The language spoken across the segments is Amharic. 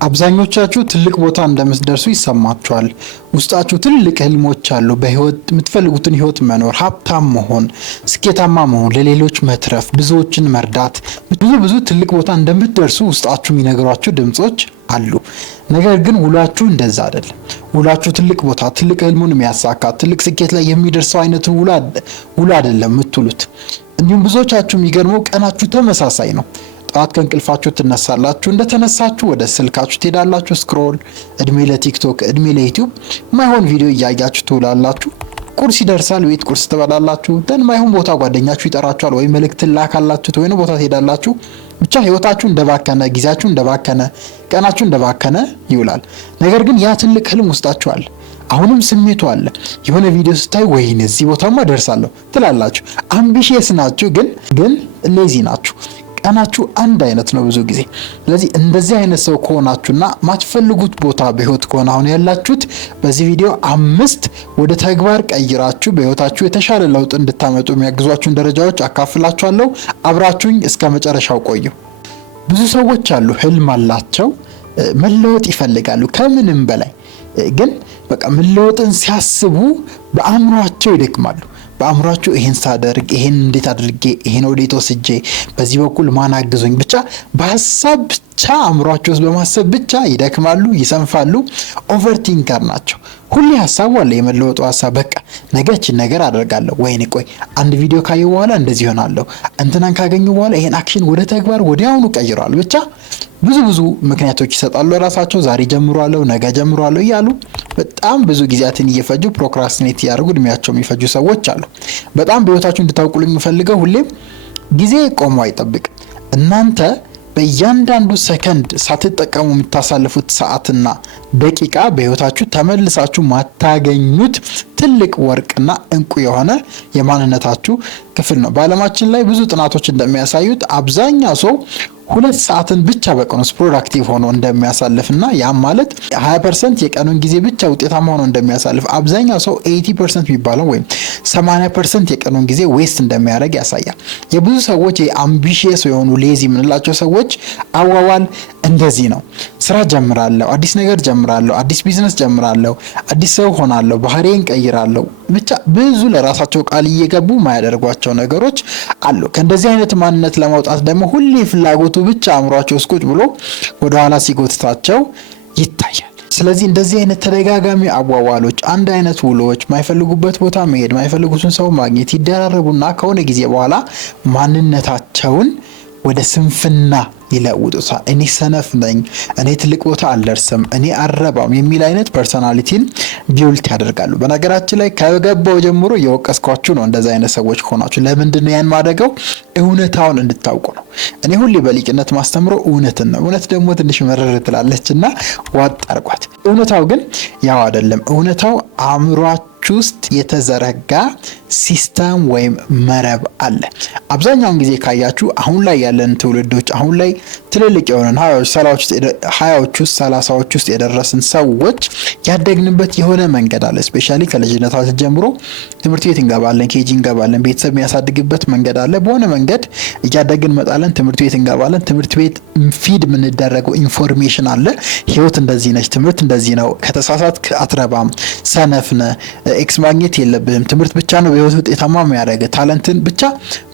አብዛኞቻችሁ ትልቅ ቦታ እንደምትደርሱ ይሰማችኋል። ውስጣችሁ ትልቅ ህልሞች አሉ። በህይወት የምትፈልጉትን ህይወት መኖር፣ ሀብታም መሆን፣ ስኬታማ መሆን፣ ለሌሎች መትረፍ፣ ብዙዎችን መርዳት፣ ብዙ ትልቅ ቦታ እንደምትደርሱ ውስጣችሁ የሚነግሯችሁ ድምጾች አሉ። ነገር ግን ውሏችሁ እንደዛ አይደለም። ውሏችሁ ትልቅ ቦታ፣ ትልቅ ህልሙን የሚያሳካ ትልቅ ስኬት ላይ የሚደርሰው አይነት ውሎ አይደለም የምትሉት። እንዲሁም ብዙዎቻችሁ የሚገርመው ቀናችሁ ተመሳሳይ ነው። ጠዋት ከእንቅልፋችሁ ትነሳላችሁ። እንደተነሳችሁ ወደ ስልካችሁ ትሄዳላችሁ፣ ስክሮል፣ እድሜ ለቲክቶክ፣ እድሜ ለዩቲዩብ፣ ማይሆን ቪዲዮ እያያችሁ ትውላላችሁ። ቁርስ ይደርሳል፣ ቤት ቁርስ ትበላላችሁ። ደን ማይሆን ቦታ ጓደኛችሁ ይጠራችኋል፣ ወይ መልእክት ላካላችሁ፣ ወይ ቦታ ትሄዳላችሁ። ብቻ ህይወታችሁ እንደባከነ፣ ጊዜያችሁ እንደባከነ፣ ቀናችሁ እንደባከነ ይውላል። ነገር ግን ያ ትልቅ ህልም ውስጣችሁ አለ። አሁንም ስሜቱ አለ። የሆነ ቪዲዮ ስታይ ወይኔ እዚህ ቦታማ ደርሳለሁ ትላላችሁ። አምቢሺየስ ናችሁ፣ ግን ሌዚ ናችሁ። ቀናችሁ አንድ አይነት ነው ብዙ ጊዜ። ስለዚህ እንደዚህ አይነት ሰው ከሆናችሁና ማትፈልጉት ቦታ በህይወት ከሆነ አሁን ያላችሁት በዚህ ቪዲዮ 5 ወደ ተግባር ቀይራችሁ በህይወታችሁ የተሻለ ለውጥ እንድታመጡ የሚያግዟችሁን ደረጃዎች አካፍላችኋለሁ። አብራችሁኝ እስከ መጨረሻው ቆዩ። ብዙ ሰዎች አሉ፣ ህልም አላቸው፣ መለወጥ ይፈልጋሉ ከምንም በላይ ግን በቃ መለወጥን ሲያስቡ በአእምሯቸው ይደክማሉ። በአእምሯቸው ይሄን ሳደርግ፣ ይሄን እንዴት አድርጌ፣ ይሄን ወዴት ወስጄ፣ በዚህ በኩል ማን አግዞኝ፣ ብቻ በሐሳብ ብቻ አእምሯቸው ውስጥ በማሰብ ብቻ ይደክማሉ፣ ይሰንፋሉ። ኦቨርቲንከር ናቸው። ሁሌ ሐሳቡ አለ፣ የመለወጡ ሐሳብ። በቃ ነገችን ነገር አደርጋለሁ፣ ወይኔ ቆይ አንድ ቪዲዮ ካየሁ በኋላ እንደዚህ ሆናለሁ፣ እንትናን ካገኙ በኋላ ይሄን አክሽን ወደ ተግባር ወዲያውኑ ቀይረዋል። ብቻ ብዙ ምክንያቶች ይሰጣሉ ለራሳቸው። ዛሬ ጀምሯለሁ፣ ነገ ጀምሯለሁ እያሉ በጣም ብዙ ጊዜያትን እየፈጁ ፕሮክራስቲኔት እያደረጉ እድሜያቸው የሚፈጁ ሰዎች አሉ። በጣም በህይወታችሁ እንድታውቁልኝ የምፈልገው ሁሌም ጊዜ ቆሞ አይጠብቅም። እናንተ በእያንዳንዱ ሰከንድ ሳትጠቀሙ የምታሳልፉት ሰዓትና ደቂቃ በህይወታችሁ ተመልሳችሁ ማታገኙት ትልቅ ወርቅና እንቁ የሆነ የማንነታችሁ ክፍል ነው። በዓለማችን ላይ ብዙ ጥናቶች እንደሚያሳዩት አብዛኛው ሰው 2 ሰዓትን ብቻ በቀን ውስጥ ፕሮዳክቲቭ ሆኖ እንደሚያሳልፍና ያም ማለት 20% የቀኑን ጊዜ ብቻ ውጤታማ ሆኖ እንደሚያሳልፍ፣ አብዛኛው ሰው 80% የሚባለው ወይም 80% የቀኑን ጊዜ ዌስት እንደሚያደርግ ያሳያል። የብዙ ሰዎች የአምቢሺየስ የሆኑ ሌዚ የምንላቸው ሰዎች አዋዋል እንደዚህ ነው። ስራ ጀምራለሁ፣ አዲስ ነገር ጀምራለሁ፣ አዲስ ቢዝነስ ጀምራለሁ፣ አዲስ ሰው ሆናለሁ፣ ባህሪዬን ቀይራለሁ፣ ብቻ ብዙ ለራሳቸው ቃል እየገቡ ማያደርጓቸው ነገሮች አሉ። ከእንደዚህ አይነት ማንነት ለማውጣት ደግሞ ሁሌ ፍላጎቱ ብቻ አእምሯቸው ውስጥ ቁጭ ብሎ ወደ ኋላ ሲጎትታቸው ይታያል። ስለዚህ እንደዚህ አይነት ተደጋጋሚ አዋዋሎች፣ አንድ አይነት ውሎች፣ ማይፈልጉበት ቦታ መሄድ፣ ማይፈልጉትን ሰው ማግኘት ይደራረቡና ከሆነ ጊዜ በኋላ ማንነታቸውን ወደ ስንፍና ይለውጡታል። እኔ ሰነፍ ነኝ፣ እኔ ትልቅ ቦታ አልደርስም፣ እኔ አረባም የሚል አይነት ፐርሰናሊቲን ቢውልት ያደርጋሉ። በነገራችን ላይ ከገባው ጀምሮ እየወቀስኳችሁ ነው እንደዛ አይነት ሰዎች ከሆናችሁ። ለምንድን ነው ያን ማድረገው? እውነታውን እንድታውቁ ነው። እኔ ሁሌ በሊቅነት ማስተምረው እውነትን ነው። እውነት ደግሞ ትንሽ መረር ትላለችና ዋጥ አርጓት። እውነታው ግን ያው አይደለም። እውነታው አእምሯችሁ ውስጥ የተዘረጋ ሲስተም ወይም መረብ አለ። አብዛኛውን ጊዜ ካያችሁ አሁን ላይ ያለን ትውልዶች፣ አሁን ላይ ትልልቅ የሆነን 20ዎች ውስጥ 30ዎች ውስጥ የደረስን ሰዎች ያደግንበት የሆነ መንገድ አለ። ስፔሻሊ ከልጅነታችን ጀምሮ ትምህርት ቤት እንገባለን፣ ኬጂ እንገባለን፣ ቤተሰብ የሚያሳድግበት መንገድ አለ። በሆነ መንገድ እያደግን መጣለን፣ ትምህርት ቤት እንገባለን። ትምህርት ቤት ፊድ የምንደረገው ኢንፎርሜሽን አለ። ህይወት እንደዚህ ነች፣ ትምህርት እንደዚህ ነው፣ ከተሳሳትክ አትረባም፣ ሰነፍነ፣ ኤክስ ማግኘት የለብህም፣ ትምህርት ብቻ ነው በህይወት ውጤታማ የሚያደርግ፣ ታለንትን ብቻ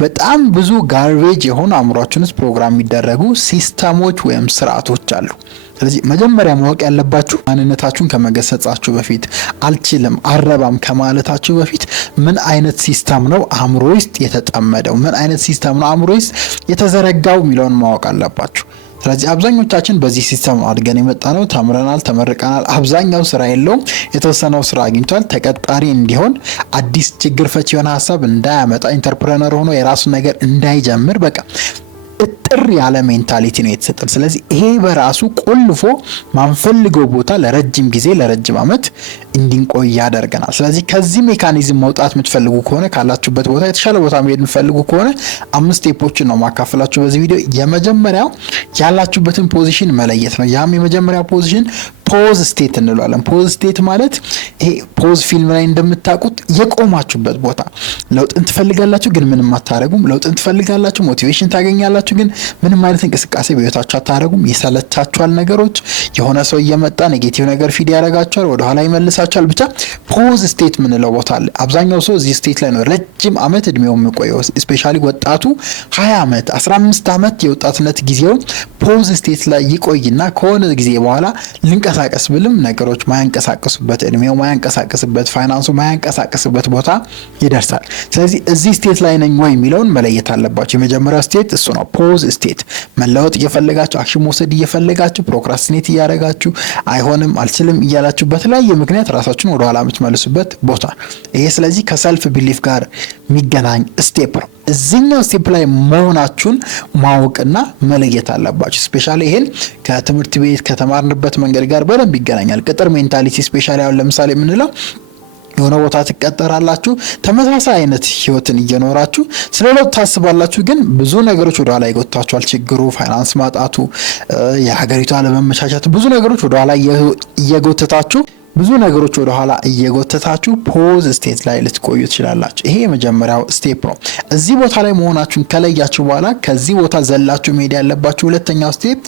በጣም ብዙ ጋርቤጅ የሆኑ አእምሯችን ውስጥ ፕሮግራም የሚደረጉ ሲስተሞች ወይም ስርዓቶች አሉ። ስለዚህ መጀመሪያ ማወቅ ያለባችሁ ማንነታችሁን ከመገሰጻችሁ በፊት፣ አልችልም አረባም ከማለታችሁ በፊት ምን አይነት ሲስተም ነው አእምሮ ውስጥ የተጠመደው፣ ምን አይነት ሲስተም ነው አእምሮ ውስጥ የተዘረጋው የሚለውን ማወቅ አለባችሁ። ስለዚህ አብዛኞቻችን በዚህ ሲስተም አድገን የመጣ ነው። ተምረናል፣ ተመርቀናል። አብዛኛው ስራ የለውም፣ የተወሰነው ስራ አግኝቷል። ተቀጣሪ እንዲሆን አዲስ ችግር ፈቺ የሆነ ሀሳብ እንዳያመጣ፣ ኢንተርፕረነር ሆኖ የራሱን ነገር እንዳይጀምር በቃ እጥር ያለ ሜንታሊቲ ነው የተሰጠን። ስለዚህ ይሄ በራሱ ቆልፎ ማንፈልገው ቦታ ለረጅም ጊዜ ለረጅም ዓመት እንድንቆይ ያደርገናል። ስለዚህ ከዚህ ሜካኒዝም መውጣት የምትፈልጉ ከሆነ፣ ካላችሁበት ቦታ የተሻለ ቦታ መሄድ የምትፈልጉ ከሆነ 5 ስቴፖችን ነው ማካፈላችሁ በዚህ ቪዲዮ። የመጀመሪያው ያላችሁበትን ፖዚሽን መለየት ነው። ያም የመጀመሪያው ፖዚሽን ፖዝ ስቴት እንለዋለን። ፖዝ ስቴት ማለት ይሄ ፖዝ ፊልም ላይ እንደምታውቁት የቆማችሁበት ቦታ። ለውጥን ትፈልጋላችሁ ግን ምንም አታረጉም። ለውጥን ትፈልጋላችሁ፣ ሞቲቬሽን ታገኛላችሁ ግን ምንም አይነት እንቅስቃሴ በህይወታችሁ አታረጉም። ይሰለቻችኋል ነገሮች። የሆነ ሰው እየመጣ ኔጌቲቭ ነገር ፊድ ያደርጋችኋል፣ ወደኋላ ይመልሳችኋል። ብቻ ፖዝ ስቴት ምንለው ቦታ አለ። አብዛኛው ሰው እዚህ ስቴት ላይ ነው ረጅም ዓመት እድሜው የሚቆየው። ስፔሻሊ ወጣቱ 20 ዓመት 15 ዓመት የወጣትነት ጊዜው ፖዝ ስቴት ላይ ይቆይና ከሆነ ጊዜ በኋላ ልንቀሳቀስ ብልም ነገሮች ማያንቀሳቀሱበት፣ እድሜው ማያንቀሳቀስበት፣ ፋይናንሱ ማያንቀሳቀስበት ቦታ ይደርሳል። ስለዚህ እዚህ ስቴት ላይ ነኝ ወይ የሚለውን መለየት አለባችሁ። የመጀመሪያው ስቴት እሱ ነው፣ ፖዝ ስቴት። መለወጥ እየፈለጋችሁ፣ አክሽን መውሰድ እየፈለጋችሁ፣ ፕሮክራስቲኔት እያደረጋችሁ፣ አይሆንም አልችልም እያላችሁ በተለያየ ምክንያት ራሳችሁን ወደ ኋላ የምትመልሱበት ቦታ ይሄ። ስለዚህ ከሰልፍ ቢሊፍ ጋር የሚገናኝ ስቴፕ ነው። እዚህኛው ስቴፕ ላይ መሆናችሁን ማወቅና መለየት አለባችሁ። ስፔሻሊ ይሄን ከትምህርት ቤት ከተማርንበት መንገድ ጋር በደንብ ይገናኛል። ቅጥር ሜንታሊቲ ስፔሻሊ አሁን ለምሳሌ የምንለው የሆነ ቦታ ትቀጠራላችሁ፣ ተመሳሳይ አይነት ህይወትን እየኖራችሁ ስለለውጥ ታስባላችሁ፣ ግን ብዙ ነገሮች ወደ ኋላ ይጎታችኋል። ችግሩ፣ ፋይናንስ ማጣቱ፣ የሀገሪቱ አለመመቻቸት፣ ብዙ ነገሮች ወደ ኋላ ወደ ኋላ እየጎተታችሁ ፖዝ ስቴት ላይ ልትቆዩ ትችላላችሁ። ይሄ የመጀመሪያው ስቴፕ ነው። እዚህ ቦታ ላይ መሆናችሁን ከለያችሁ በኋላ ከዚህ ቦታ ዘላችሁ መሄድ ያለባችሁ ሁለተኛው ስቴፕ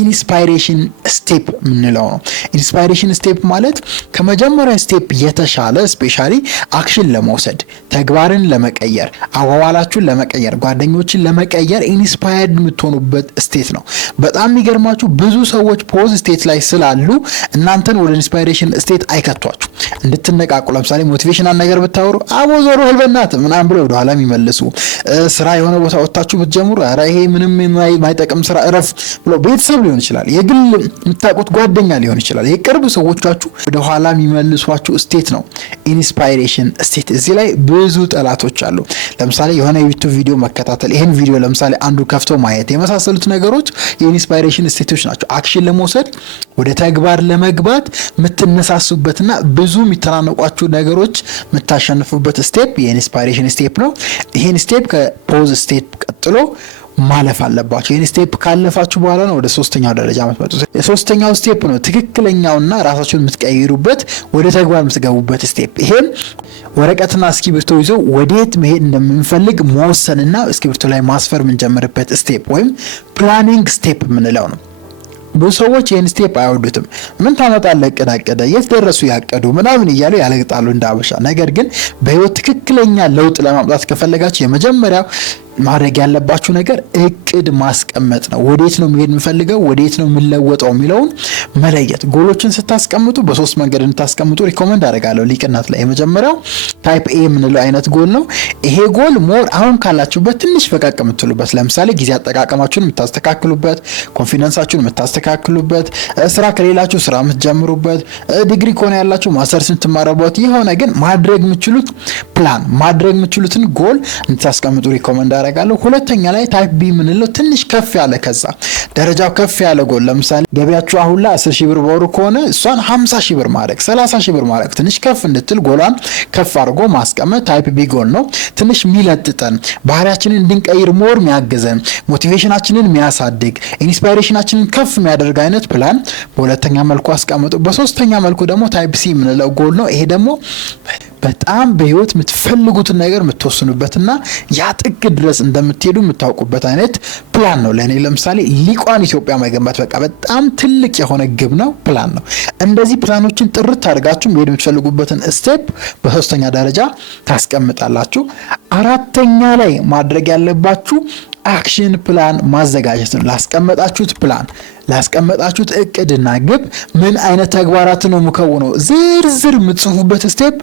ኢንስፓይሬሽን ስቴፕ የምንለው ነው። ኢንስፓይሬሽን ስቴፕ ማለት ከመጀመሪያው ስቴፕ የተሻለ ስፔሻሊ አክሽን ለመውሰድ፣ ተግባርን ለመቀየር፣ አዋዋላችሁን ለመቀየር፣ ጓደኞችን ለመቀየር ኢንስፓየርድ የምትሆኑበት ስቴት ነው። በጣም የሚገርማችሁ ብዙ ሰዎች ፖዝ ስቴት ላይ ስላሉ እናንተን ወደ ኢንስፓይሬሽን ስቴት አይከቷችሁ እንድትነቃቁ። ለምሳሌ ሞቲቬሽናል ነገር ብታወሩ አቦ ዞሮ ህልበናት ምናምን ብለው ወደኋላ የሚመልሱ፣ ስራ የሆነ ቦታ ወጣችሁ ብትጀምሩ ኧረ ይሄ ምንም የማይጠቅም ስራ እረፍ ብለው ቤተሰብ ሊሆን ይችላል፣ የግል የምታውቁት ጓደኛ ሊሆን ይችላል፣ የቅርብ ሰዎቻችሁ ወደኋላ የሚመልሷችሁ ስቴት ነው ኢንስፓይሬሽን ስቴት። እዚህ ላይ ብዙ ጠላቶች አሉ። ለምሳሌ የሆነ ዩቲዩብ ቪዲዮ መከታተል፣ ይሄን ቪዲዮ ለምሳሌ አንዱ ከፍቶ ማየት የመሳሰሉት ነገሮች የኢንስፓይሬሽን ስቴቶች ናቸው። አክሽን ለመውሰድ ወደ ተግባር ለመግባት የምትነሳሱበትና ብዙ የሚተናነቋችሁ ነገሮች የምታሸንፉበት ስቴፕ የኢንስፓይሬሽን ስቴፕ ነው። ይሄን ስቴፕ ከፖዝ ስቴፕ ቀጥሎ ማለፍ አለባችሁ። ይሄን ስቴፕ ካለፋችሁ በኋላ ነው ወደ ሶስተኛው ደረጃ የምትመጡት። የሶስተኛው ስቴፕ ነው ትክክለኛውና ራሳችሁን የምትቀይሩበት ወደ ተግባር የምትገቡበት ስቴፕ። ይሄም ወረቀትና እስክሪብቶ ይዞ ወዴት መሄድ እንደምንፈልግ መወሰንና እስክሪብቶ ላይ ማስፈር የምንጀምርበት ስቴፕ ወይም ፕላኒንግ ስቴፕ የምንለው ነው። ብዙ ሰዎች ይህን ስቴፕ አይወዱትም። ምን ታመጣለህ እቅድ አቀደ፣ የት ደረሱ ያቀዱ ምናምን እያሉ ያለግጣሉ እንደ አበሻ። ነገር ግን በህይወት ትክክለኛ ለውጥ ለማምጣት ከፈለጋችሁ የመጀመሪያው ማድረግ ያለባችሁ ነገር እቅድ ማስቀመጥ ነው። ወዴት ነው መሄድ የምፈልገው፣ ወዴት ነው የምለወጠው የሚለውን መለየት። ጎሎችን ስታስቀምጡ በሶስት መንገድ እንድታስቀምጡ ሪኮመንድ አደርጋለሁ ሊቅናት ላይ። የመጀመሪያው ታይፕ ኤ የምንለው አይነት ጎል ነው። ይሄ ጎል ሞር አሁን ካላችሁበት ትንሽ ፈቀቅ የምትሉበት፣ ለምሳሌ ጊዜ አጠቃቀማችሁን የምታስተካክሉበት፣ ኮንፊደንሳችሁን የምታስተካክሉበት፣ ስራ ከሌላችሁ ስራ የምትጀምሩበት፣ ዲግሪ ከሆነ ያላችሁ ማስተርስ የምትማሩበት፣ የሆነ ግን ማድረግ የምትችሉት ፕላን ማድረግ የምትችሉትን ጎል እንድታስቀምጡ ሪኮመንድ አደርጋለሁ። ሁለተኛ ላይ ታይፕ ቢ የምንለው ትንሽ ከፍ ያለ ከዛ ደረጃው ከፍ ያለ ጎል፣ ለምሳሌ ገቢያችሁ አሁን ላይ 10 ሺህ ብር በወሩ ከሆነ እሷን 50 ሺህ ብር ማድረግ፣ 30 ሺህ ብር ማድረግ፣ ትንሽ ከፍ እንድትል ጎሏን ከፍ አድርጎ ማስቀመጥ ታይፕ ቢ ጎል ነው። ትንሽ የሚለጥጠን፣ ባህሪያችንን እንድንቀይር ሞር የሚያግዘን፣ ሞቲቬሽናችንን የሚያሳድግ፣ ኢንስፓይሬሽናችንን ከፍ የሚያደርግ አይነት ፕላን በሁለተኛ መልኩ አስቀምጡ። በሶስተኛ መልኩ ደግሞ ታይፕ ሲ የምንለው ጎል ነው። ይሄ ደግሞ በጣም በህይወት የምትፈልጉትን ነገር የምትወስኑበትና ያ ጥግ ድረስ እንደምትሄዱ የምታውቁበት አይነት ፕላን ነው። ለእኔ ለምሳሌ ሊቋን ኢትዮጵያ መገንባት በቃ በጣም ትልቅ የሆነ ግብ ነው፣ ፕላን ነው። እንደዚህ ፕላኖችን ጥርት አድርጋችሁ መሄድ የምትፈልጉበትን ስቴፕ በሶስተኛ ደረጃ ታስቀምጣላችሁ። አራተኛ ላይ ማድረግ ያለባችሁ አክሽን ፕላን ማዘጋጀት ነው። ላስቀመጣችሁት ፕላን ላስቀመጣችሁት እቅድና ግብ ምን አይነት ተግባራትን ነው የምከውነው ዝርዝር የምትጽፉበት ስቴፕ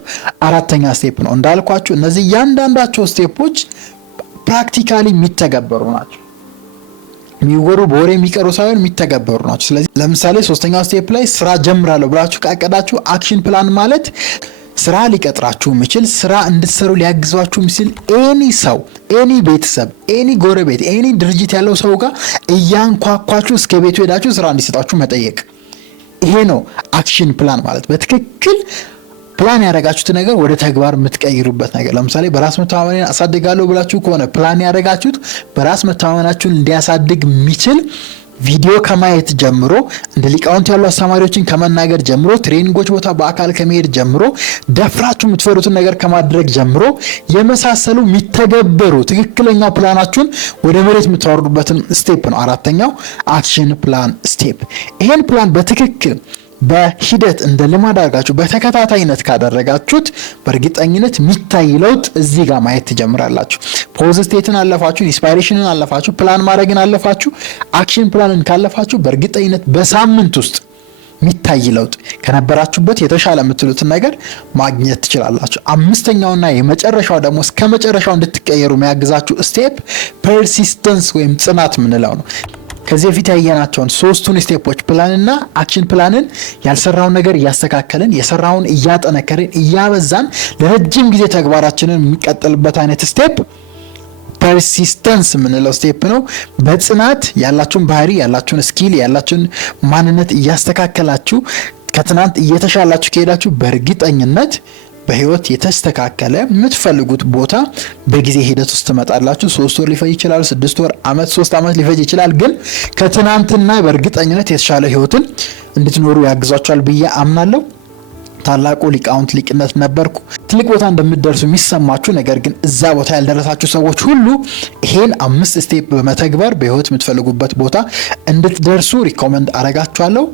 አራተኛ ስቴፕ ነው። እንዳልኳችሁ እነዚህ እያንዳንዳቸው ስቴፖች ፕራክቲካሊ የሚተገበሩ ናቸው። የሚወሩ በወሬ የሚቀሩ ሳይሆን የሚተገበሩ ናቸው። ስለዚህ ለምሳሌ ሶስተኛው ስቴፕ ላይ ስራ ጀምራለሁ ብላችሁ ካቀዳችሁ አክሽን ፕላን ማለት ስራ ሊቀጥራችሁ የሚችል ስራ እንድትሰሩ ሊያግዟችሁ የሚችል ኤኒ ሰው፣ ኤኒ ቤተሰብ፣ ኤኒ ጎረቤት፣ ኤኒ ድርጅት ያለው ሰው ጋር እያንኳኳችሁ እስከ ቤቱ ሄዳችሁ ስራ እንዲሰጣችሁ መጠየቅ። ይሄ ነው አክሽን ፕላን ማለት። በትክክል ፕላን ያደረጋችሁት ነገር ወደ ተግባር የምትቀይሩበት ነገር። ለምሳሌ በራስ መተማመንን አሳድጋለሁ ብላችሁ ከሆነ ፕላን ያደረጋችሁት በራስ መተማመናችሁን እንዲያሳድግ የሚችል ቪዲዮ ከማየት ጀምሮ እንደ ሊቃውንት ያሉ አስተማሪዎችን ከመናገር ጀምሮ ትሬኒንጎች ቦታ በአካል ከመሄድ ጀምሮ ደፍራችሁ የምትፈሩትን ነገር ከማድረግ ጀምሮ የመሳሰሉ የሚተገበሩ ትክክለኛ ፕላናችሁን ወደ መሬት የምታወርዱበትን ስቴፕ ነው አራተኛው አክሽን ፕላን ስቴፕ። ይሄን ፕላን በትክክል በሂደት እንደ ልማድ አድርጋችሁ በተከታታይነት ካደረጋችሁት በእርግጠኝነት የሚታይ ለውጥ እዚህ ጋር ማየት ትጀምራላችሁ። ፖዝ ስቴትን አለፋችሁ፣ ኢንስፓይሬሽንን አለፋችሁ፣ ፕላን ማድረግን አለፋችሁ፣ አክሽን ፕላንን ካለፋችሁ በእርግጠኝነት በሳምንት ውስጥ የሚታይ ለውጥ ከነበራችሁበት የተሻለ የምትሉትን ነገር ማግኘት ትችላላችሁ። አምስተኛውና የመጨረሻው ደግሞ እስከ መጨረሻው እንድትቀየሩ የሚያግዛችሁ ስቴፕ ፐርሲስተንስ ወይም ጽናት የምንለው ነው። ከዚህ በፊት ያየናቸውን ሶስቱን ስቴፖች ፕላንና አክሽን ፕላንን ያልሰራውን ነገር እያስተካከልን የሰራውን እያጠነከርን እያበዛን ለረጅም ጊዜ ተግባራችንን የሚቀጥልበት አይነት ስቴፕ ፐርሲስተንስ የምንለው ስቴፕ ነው። በጽናት ያላችሁን ባህሪ፣ ያላችሁን ስኪል፣ ያላችሁን ማንነት እያስተካከላችሁ ከትናንት እየተሻላችሁ ከሄዳችሁ በእርግጠኝነት በህይወት የተስተካከለ የምትፈልጉት ቦታ በጊዜ ሂደት ውስጥ ትመጣላችሁ። 3 ወር ሊፈጅ ይችላል፣ 6 ወር፣ ዓመት፣ 3 ዓመት ሊፈጅ ይችላል። ግን ከትናንትና በእርግጠኝነት የተሻለ ህይወትን እንድትኖሩ ያግዟችኋል ብዬ አምናለሁ። ታላቁ ሊቃውንት ሊቅነት ነበርኩ። ትልቅ ቦታ እንደምትደርሱ የሚሰማችሁ ነገር ግን እዛ ቦታ ያልደረሳችሁ ሰዎች ሁሉ ይሄን 5 ስቴፕ በመተግበር በህይወት የምትፈልጉበት ቦታ እንድትደርሱ ሪኮመንድ አረጋችኋለሁ።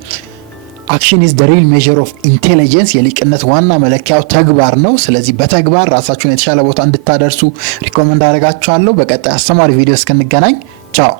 አክሽን ኢዝ ዘ ሪል ሜዠር ኦፍ ኢንቴሊጀንስ፣ የሊቅነት ዋና መለኪያው ተግባር ነው። ስለዚህ በተግባር ራሳችሁን የተሻለ ቦታ እንድታደርሱ ሪኮመንድ አደርጋችኋለሁ። በቀጣይ አስተማሪ ቪዲዮ እስክንገናኝ ቻው።